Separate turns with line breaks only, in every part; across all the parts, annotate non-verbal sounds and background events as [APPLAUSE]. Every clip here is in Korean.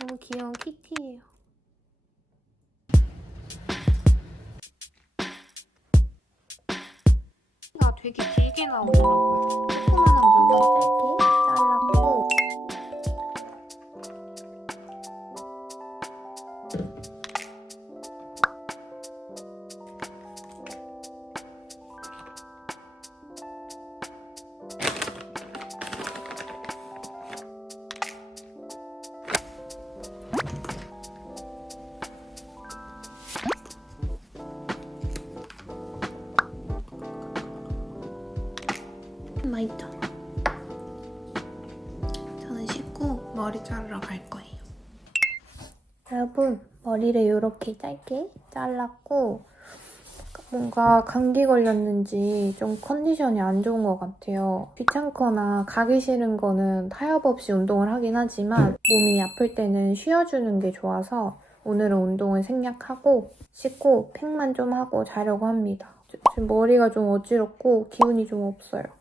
너무 귀여운 키티예요. 가 되게 길게 나오더라고요. 조그만한 물건 맛있죠? 저는 씻고 머리 자르러 갈 거예요. 여러분, 머리를 이렇게 짧게 잘랐고 뭔가 감기 걸렸는지 좀 컨디션이 안 좋은 것 같아요. 귀찮거나 가기 싫은 거는 타협 없이 운동을 하긴 하지만 몸이 아플 때는 쉬어주는 게 좋아서 오늘은 운동을 생략하고 씻고 팩만 좀 하고 자려고 합니다. 지금 머리가 좀 어지럽고 기운이 좀 없어요.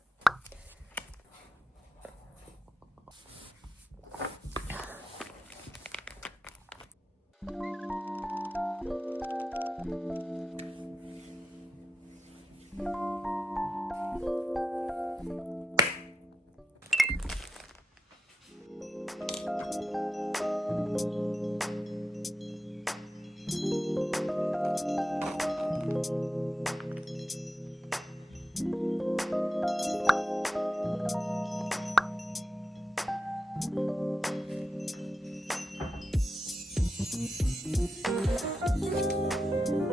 꼬매.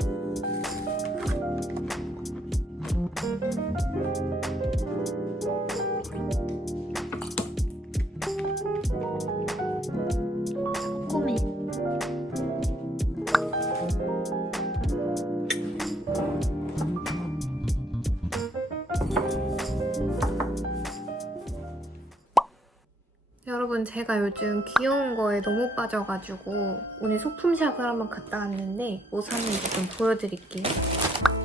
제가 요즘 귀여운 거에 너무 빠져가지고 오늘 소품샵을 한번 갔다 왔는데 뭐 샀는지 좀 보여드릴게요.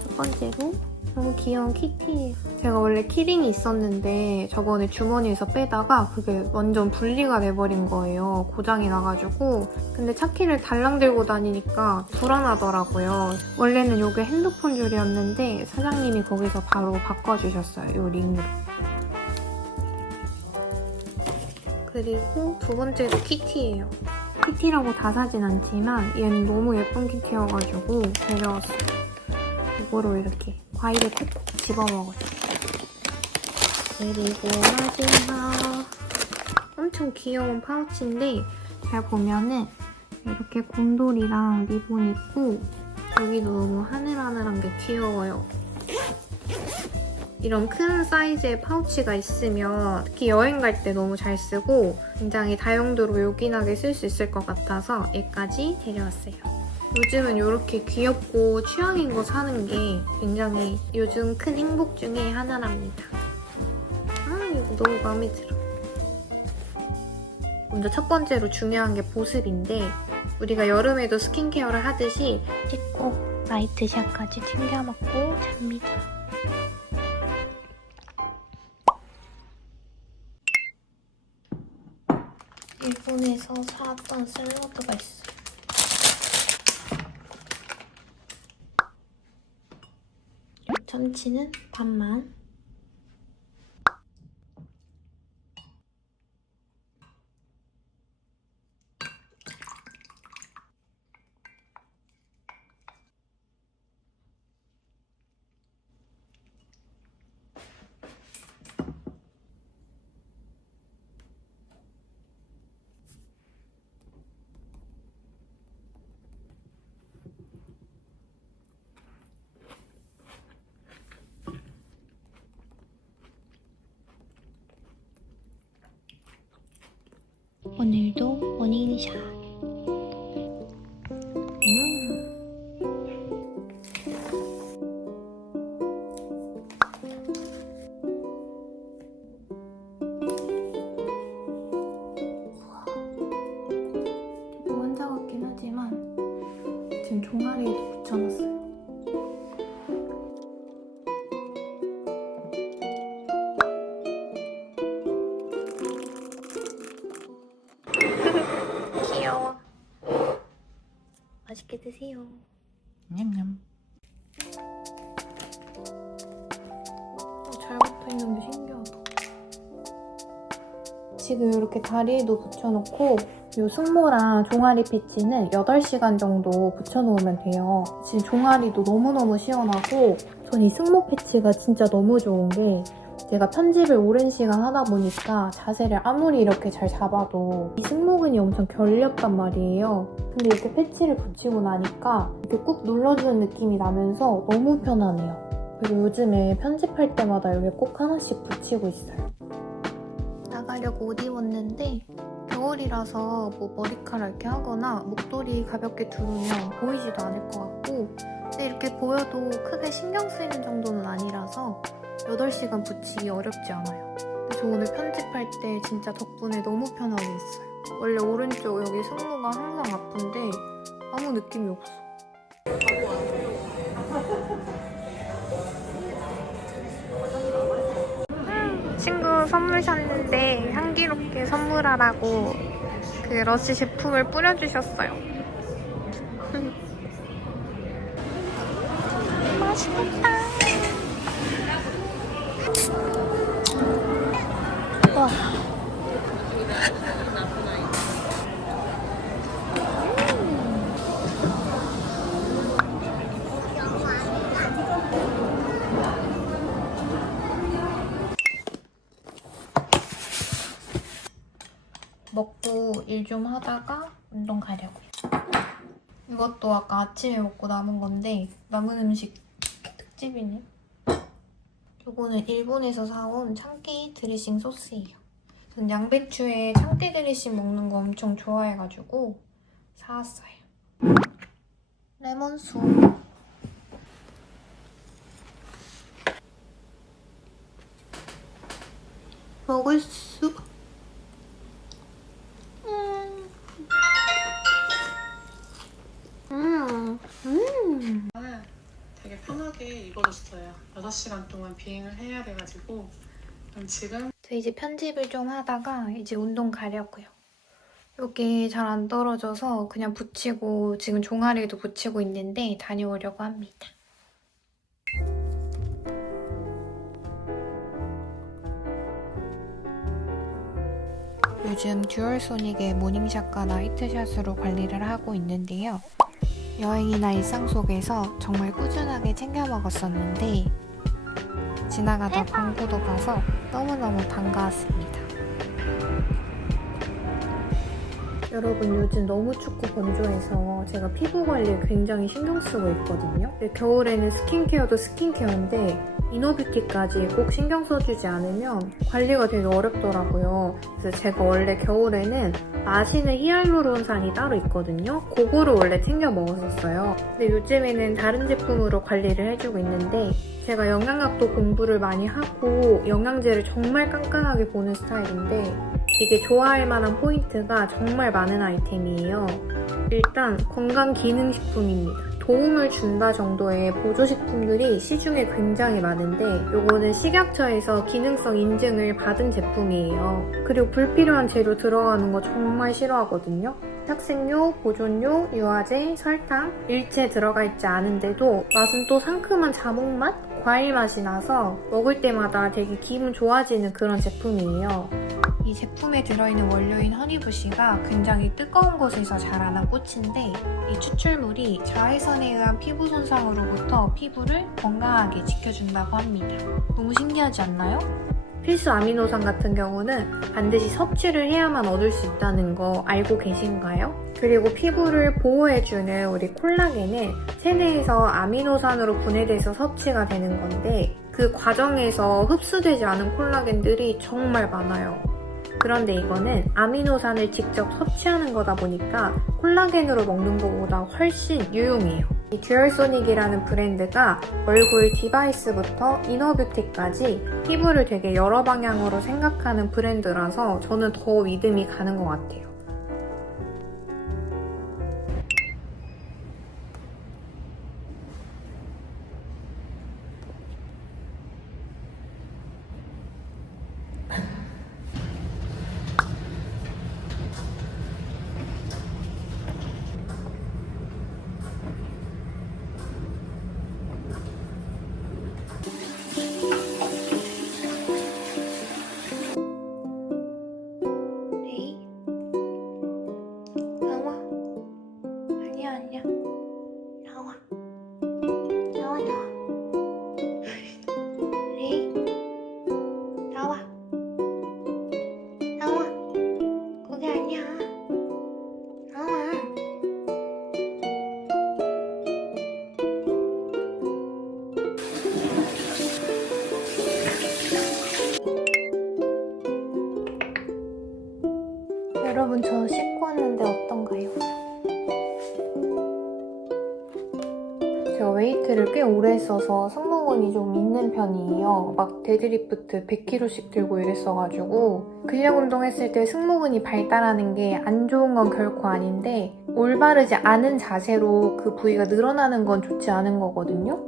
첫 번째로 너무 귀여운 키티예요. 제가 원래 키링이 있었는데 저번에 주머니에서 빼다가 그게 완전 분리가 돼버린 거예요. 고장이 나가지고. 근데 차키를 달랑 들고 다니니까 불안하더라고요. 원래는 이게 핸드폰 줄이었는데 사장님이 거기서 바로 바꿔주셨어요. 이 링으로. 그리고 두 번째도 키티예요. 키티라고 다 사진 않지만 얘는 너무 예쁜 키티여가지고 데려왔어요. 이거로 이렇게 과일을 콕콕 집어먹어요. 그리고 마지막 엄청 귀여운 파우치인데 잘 보면은 이렇게 곰돌이랑 리본 있고 여기도 너무 하늘하늘한 게 귀여워요. 이런 큰 사이즈의 파우치가 있으면 특히 여행 갈 때 너무 잘 쓰고 굉장히 다용도로 요긴하게 쓸 수 있을 것 같아서 얘까지 데려왔어요. 요즘은 이렇게 귀엽고 취향인 거 사는 게 굉장히 요즘 큰 행복 중에 하나랍니다. 아 이거 너무 마음에 들어. 먼저 첫 번째로 중요한 게 보습인데 우리가 여름에도 스킨케어를 하듯이 씻고 나이트 샷까지 챙겨 먹고 잡니다. 일본에서 사왔던 샐러드가 있어. 참치는 반만. 오늘도 모닝샷. 음. 뭐 혼자 같긴 하지만 지금 종아리에도 붙여놨어요. 이렇게 다리에도 붙여놓고 이 승모랑 종아리 패치는 8시간 정도 붙여놓으면 돼요. 지금 종아리도 너무너무 시원하고 전 이 승모 패치가 진짜 너무 좋은 게 제가 편집을 오랜 시간 하다 보니까 자세를 아무리 이렇게 잘 잡아도 이 승모근이 엄청 결렸단 말이에요. 근데 이렇게 패치를 붙이고 나니까 이렇게 꾹 눌러주는 느낌이 나면서 너무 편하네요. 그리고 요즘에 편집할 때마다 여기 꼭 하나씩 붙이고 있어요. 나가려고 옷 입었는데 겨울이라서 뭐 머리카락 이렇게 하거나 목도리 가볍게 두르면 보이지도 않을 것 같고 근데 이렇게 보여도 크게 신경 쓰이는 정도는 아니라서 8시간 붙이기 어렵지 않아요. 그래서 오늘 편집할 때 진짜 덕분에 너무 편하게 했어요. 원래 오른쪽 여기 승모가 항상 아픈데 아무 느낌이 없어. 친구 선물 샀는데 향기롭게 선물하라고 그 러쉬 제품을 뿌려주셨어요. [LAUGHS] 맛있겠다. 일 좀 하다가 운동 가려고요. 이것도 아까 아침에 먹고 남은 건데 남은 음식 특집이네. 이거는 일본에서 사온 참깨 드레싱 소스예요. 전 양배추에 참깨 드레싱 먹는 거 엄청 좋아해가지고 사왔어요. 레몬수. 먹을 수
편하게 입어줬어요. 6시간 동안 비행을 해야 돼가지고 그럼 지금
저 이제 편집을 좀 하다가 이제 운동 가려고요. 이게 잘안 떨어져서 그냥 붙이고 지금 종아리에도 붙이고 있는데 다녀오려고 합니다. 요즘 듀얼소닉의 모닝샷과 나이트샷으로 관리를 하고 있는데요. 여행이나 일상 속에서 정말 꾸준하게 챙겨 먹었었는데 지나가다 광고도 가서 너무너무 반가웠습니다. 여러분 요즘 너무 춥고 건조해서 제가 피부 관리에 굉장히 신경 쓰고 있거든요. 겨울에는 스킨케어도 스킨케어인데 이너뷰티까지 꼭 신경 써주지 않으면 관리가 되게 어렵더라고요. 그래서 제가 원래 겨울에는 마시는 히알루론산이 따로 있거든요. 그거를 원래 챙겨 먹었었어요. 근데 요즘에는 다른 제품으로 관리를 해주고 있는데 제가 영양학도 공부를 많이 하고 영양제를 정말 깐깐하게 보는 스타일인데 이게 좋아할 만한 포인트가 정말 많은 아이템이에요. 일단 건강기능식품입니다. 도움을 준다 정도의 보조식품들이 시중에 굉장히 많은데 요거는 식약처에서 기능성 인증을 받은 제품이에요. 그리고 불필요한 재료 들어가는 거 정말 싫어하거든요. 착색료, 보존료, 유화제, 설탕, 일체 들어가 있지 않은데도 맛은 또 상큼한 자몽 맛? 과일 맛이 나서 먹을 때마다 되게 기분 좋아지는 그런 제품이에요. 이 제품에 들어있는 원료인 허니부시가 굉장히 뜨거운 곳에서 자라난 꽃인데 이 추출물이 자외선에 의한 피부 손상으로부터 피부를 건강하게 지켜준다고 합니다. 너무 신기하지 않나요? 필수 아미노산 같은 경우는 반드시 섭취를 해야만 얻을 수 있다는 거 알고 계신가요? 그리고 피부를 보호해주는 우리 콜라겐은 체내에서 아미노산으로 분해돼서 섭취가 되는 건데 그 과정에서 흡수되지 않은 콜라겐들이 정말 많아요. 그런데 이거는 아미노산을 직접 섭취하는 거다 보니까 콜라겐으로 먹는 것보다 훨씬 유용해요. 이 듀얼소닉이라는 브랜드가 얼굴 디바이스부터 이너뷰티까지 피부를 되게 여러 방향으로 생각하는 브랜드라서 저는 더 믿음이 가는 것 같아요. 제가 웨이트를 꽤 오래 했어서 승모근이 좀 있는 편이에요. 막 데드리프트 100kg씩 들고 이랬어가지고 근력 운동했을 때 승모근이 발달하는 게 안 좋은 건 결코 아닌데 올바르지 않은 자세로 그 부위가 늘어나는 건 좋지 않은 거거든요.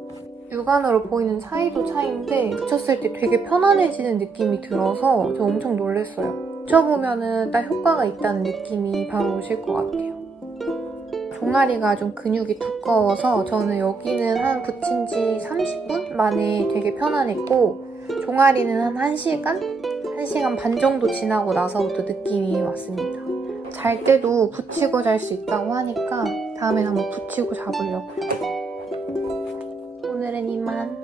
육안으로 보이는 차이도 차이인데 붙였을 때 되게 편안해지는 느낌이 들어서 저 엄청 놀랐어요. 붙여보면은 딱 효과가 있다는 느낌이 바로 오실 것 같아요. 종아리가 좀 근육이 두꺼워서 저는 여기는 한 붙인 지 30분 만에 되게 편안했고 종아리는 한 1시간? 1시간 반 정도 지나고 나서부터 느낌이 왔습니다. 잘 때도 붙이고 잘 수 있다고 하니까 다음엔 한번 붙이고 자보려고요. 오늘은 이만.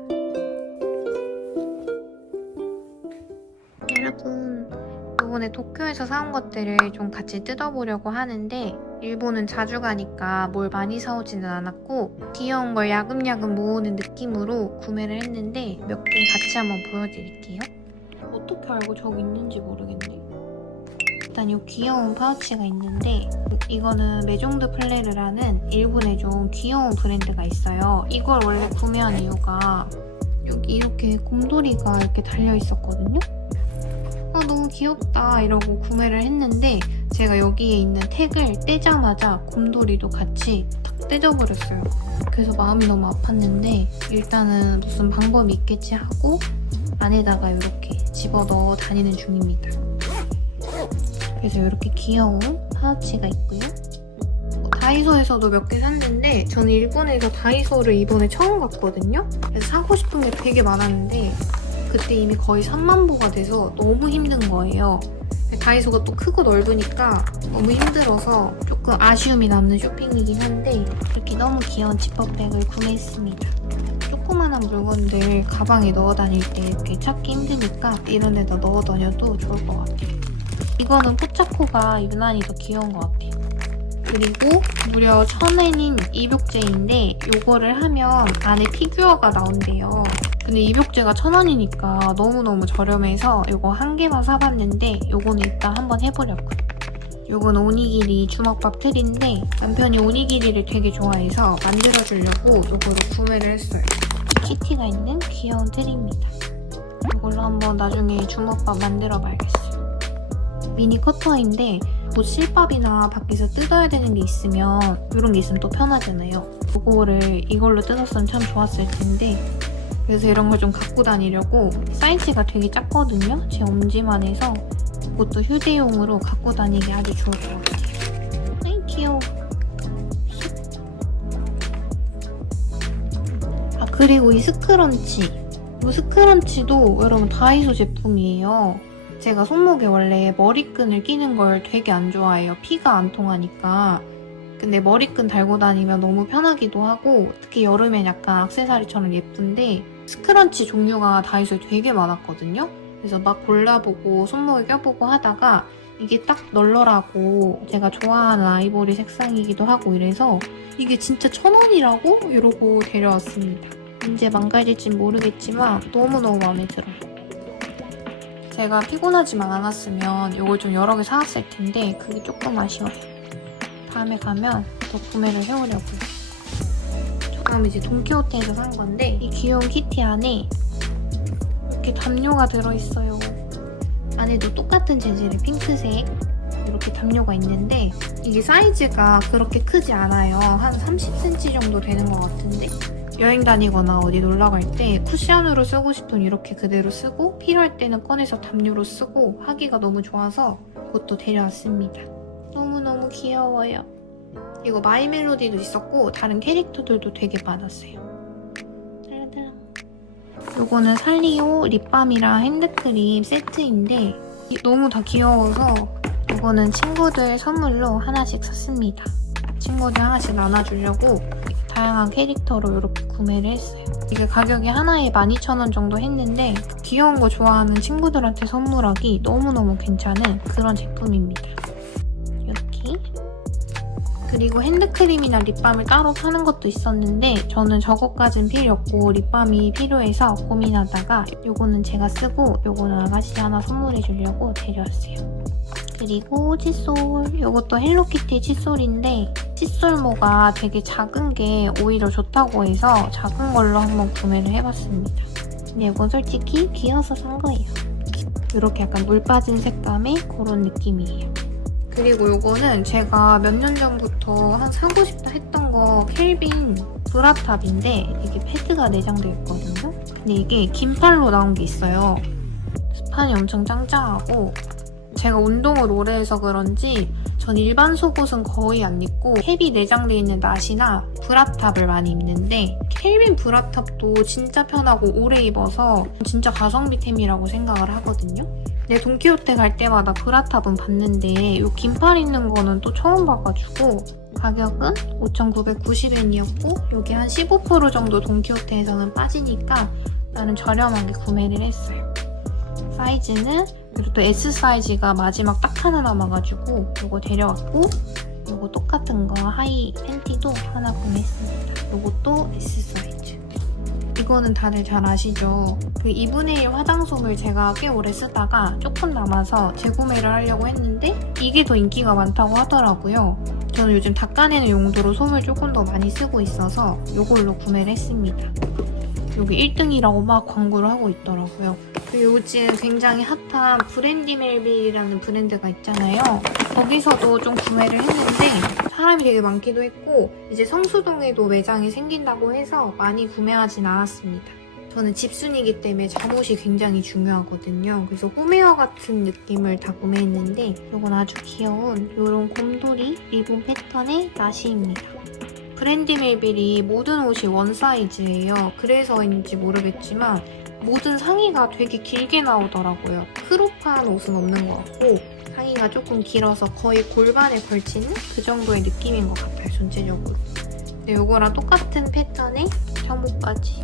여러분, 이번에 도쿄에서 사온 것들을 좀 같이 뜯어보려고 하는데 일본은 자주 가니까 뭘 많이 사오지는 않았고 귀여운 걸 야금야금 모으는 느낌으로 구매를 했는데 몇 개 같이 한번 보여드릴게요. 어떻게 알고 저기 있는지 모르겠네. 일단 이 귀여운 파우치가 있는데 이거는 메종드 플레르라는 일본에 좀 귀여운 브랜드가 있어요. 이걸 원래 구매한 이유가 여기 이렇게 곰돌이가 이렇게 달려 있었거든요. 아 너무 귀엽다 이러고 구매를 했는데 제가 여기에 있는 택을 떼자마자 곰돌이도 같이 탁 떼져버렸어요. 그래서 마음이 너무 아팠는데 일단은 무슨 방법이 있겠지 하고 안에다가 이렇게 집어넣어 다니는 중입니다. 그래서 이렇게 귀여운 파우치가 있고요. 어, 다이소에서도 몇 개 샀는데 저는 일본에서 다이소를 이번에 처음 갔거든요. 그래서 사고 싶은 게 되게 많았는데 그때 이미 거의 3만 보가 돼서 너무 힘든 거예요. 다이소가 또 크고 넓으니까 너무 힘들어서 조금 아쉬움이 남는 쇼핑이긴 한데 이렇게 너무 귀여운 지퍼백을 구매했습니다. 조그만한 물건들 가방에 넣어 다닐 때 이렇게 찾기 힘드니까 이런 데다 넣어 다녀도 좋을 것 같아요. 이거는 포차코가 유난히 더 귀여운 것 같아요. 그리고 무려 1000엔인 입욕제인데 이거를 하면 안에 피규어가 나온대요. 근데 입욕제가 1000원이니까 너무너무 저렴해서 이거 한 개만 사봤는데 이거는 일단 한번 해보려고요. 이건 오니기리 주먹밥 틀인데 남편이 오니기리를 되게 좋아해서 만들어주려고 이거를 구매를 했어요. 키티가 있는 귀여운 틀입니다. 이걸로 한번 나중에 주먹밥 만들어 봐야겠어요. 미니 커터인데 뭐 실밥이나 밖에서 뜯어야 되는 게 있으면 이런 게 있으면 또 편하잖아요. 그거를 이걸로 뜯었으면 참 좋았을 텐데 그래서 이런 걸 좀 갖고 다니려고 사이즈가 되게 작거든요. 제 엄지만 해서 그것도 휴대용으로 갖고 다니기 아주 좋을 것 같아요. 아이 귀여워. 아 그리고 이 스크런치 이 스크런치도 여러분 다이소 제품이에요. 제가 손목에 원래 머리끈을 끼는 걸 되게 안 좋아해요. 피가 안 통하니까. 근데 머리끈 달고 다니면 너무 편하기도 하고 특히 여름엔 약간 악세사리처럼 예쁜데 스크런치 종류가 다이소에 되게 많았거든요. 그래서 막 골라보고 손목에 껴보고 하다가 이게 딱 널널하고 제가 좋아하는 아이보리 색상이기도 하고 이래서 이게 진짜 천 원이라고? 이러고 데려왔습니다. 언제 망가질진 모르겠지만 너무너무 마음에 들어요. 제가 피곤하지만 않았으면 이걸 좀 여러 개 사왔을 텐데 그게 조금 아쉬워요. 다음에 가면 더 구매를 해오려고요. 저는 이제 돈키호테에서 산 건데 이 귀여운 키티 안에 이렇게 담요가 들어있어요. 안에도 똑같은 재질의 핑크색 이렇게 담요가 있는데 이게 사이즈가 그렇게 크지 않아요. 한 30cm 정도 되는 것 같은데 여행 다니거나 어디 놀러 갈 때 쿠션으로 쓰고 싶으면 이렇게 그대로 쓰고 필요할 때는 꺼내서 담요로 쓰고 하기가 너무 좋아서 그것도 데려왔습니다. 너무너무 귀여워요. 이거 마이 멜로디도 있었고 다른 캐릭터들도 되게 많았어요. 요거는 살리오 립밤이랑 핸드크림 세트인데 이- 너무 다 귀여워서 이거는 친구들 선물로 하나씩 샀습니다. 친구들 하나씩 나눠주려고 다양한 캐릭터로 이렇게 구매를 했어요. 이게 가격이 하나에 12,000원 정도 했는데 귀여운 거 좋아하는 친구들한테 선물하기 너무너무 괜찮은 그런 제품입니다. 이렇게 그리고 핸드크림이나 립밤을 따로 파는 것도 있었는데 저는 저거까진 필요 없고 립밤이 필요해서 고민하다가 요거는 제가 쓰고 요거는 아가씨 하나 선물해 주려고 데려왔어요. 그리고 칫솔. 이것도 헬로키티 칫솔인데 칫솔모가 되게 작은 게 오히려 좋다고 해서 작은 걸로 한번 구매를 해봤습니다. 근데 이건 솔직히 귀여워서 산 거예요. 이렇게 약간 물 빠진 색감의 그런 느낌이에요. 그리고 이거는 제가 몇 년 전부터 한 사고 싶다 했던 거 켈빈 브라탑인데 이게 패드가 내장되어 있거든요. 근데 이게 긴팔로 나온 게 있어요. 스판이 엄청 짱짱하고 제가 운동을 오래 해서 그런지 전 일반 속옷은 거의 안 입고 캡이 내장되어 있는 나시나 브라탑을 많이 입는데 켈빈 브라탑도 진짜 편하고 오래 입어서 진짜 가성비템이라고 생각을 하거든요. 내 돈키호테 갈 때마다 브라탑은 봤는데 이 긴팔 있는 거는 또 처음 봐가지고 가격은 5,990엔이었고 여기 한 15% 정도 돈키호테에서는 빠지니까 나는 저렴하게 구매를 했어요. 사이즈는 그리고 또 S 사이즈가 마지막 딱 하나 남아가지고 이거 데려왔고 이거 똑같은 거 하이 팬티도 하나 구매했습니다. 이것도 S 사이즈. 이거는 다들 잘 아시죠? 그 2분의 1 화장솜을 제가 꽤 오래 쓰다가 조금 남아서 재구매를 하려고 했는데 이게 더 인기가 많다고 하더라고요. 저는 요즘 닦아내는 용도로 솜을 조금 더 많이 쓰고 있어서 이걸로 구매를 했습니다. 여기 1등이라고 막 광고를 하고 있더라고요. 그리고 요즘 굉장히 핫한 브랜디 멜빌이라는 브랜드가 있잖아요. 거기서도 좀 구매를 했는데 사람이 되게 많기도 했고 이제 성수동에도 매장이 생긴다고 해서 많이 구매하진 않았습니다. 저는 집순이기 때문에 잠옷이 굉장히 중요하거든요. 그래서 홈웨어 같은 느낌을 다 구매했는데 이건 아주 귀여운 이런 곰돌이 리본 패턴의 나시입니다. 브랜디 멜빌이 모든 옷이 원 사이즈예요. 그래서인지 모르겠지만 모든 상의가 되게 길게 나오더라고요. 크롭한 옷은 없는 것 같고 상의가 조금 길어서 거의 골반에 걸치는 그 정도의 느낌인 것 같아요, 전체적으로. 근데 이거랑 똑같은 패턴의 바지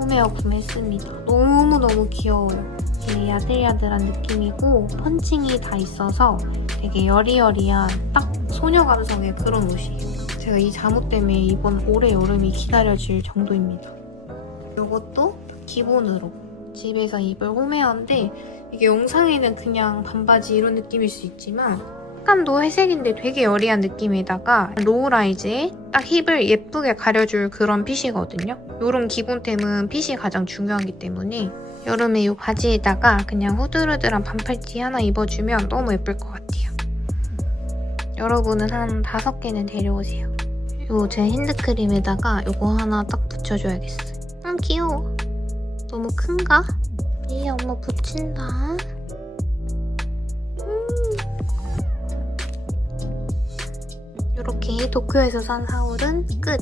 홈웨어 구매했습니다. 너무너무 귀여워요. 되게 야들야들한 느낌이고 펀칭이 다 있어서 되게 여리여리한 딱 소녀 감성의 그런 옷이에요. 제가 이 잠옷 때문에 이번 올해 여름이 기다려질 정도입니다. 이것도 기본으로 집에서 입을 홈웨어인데 이게 영상에는 그냥 반바지 이런 느낌일 수 있지만 색감도 회색인데 되게 여리한 느낌에다가 로우라이즈에 딱 힙을 예쁘게 가려줄 그런 핏이거든요. 이런 기본템은 핏이 가장 중요하기 때문에 여름에 이 바지에다가 그냥 후드르드한 반팔티 하나 입어주면 너무 예쁠 것 같아요. 여러분은 한 다섯 개는 데려오세요. 요 제 핸드크림에다가 요거 하나 딱 붙여줘야겠어요. 아 귀여워. 너무 큰가? 이 엄마 붙인다. 이렇게 도쿄에서 산 하울은 끝!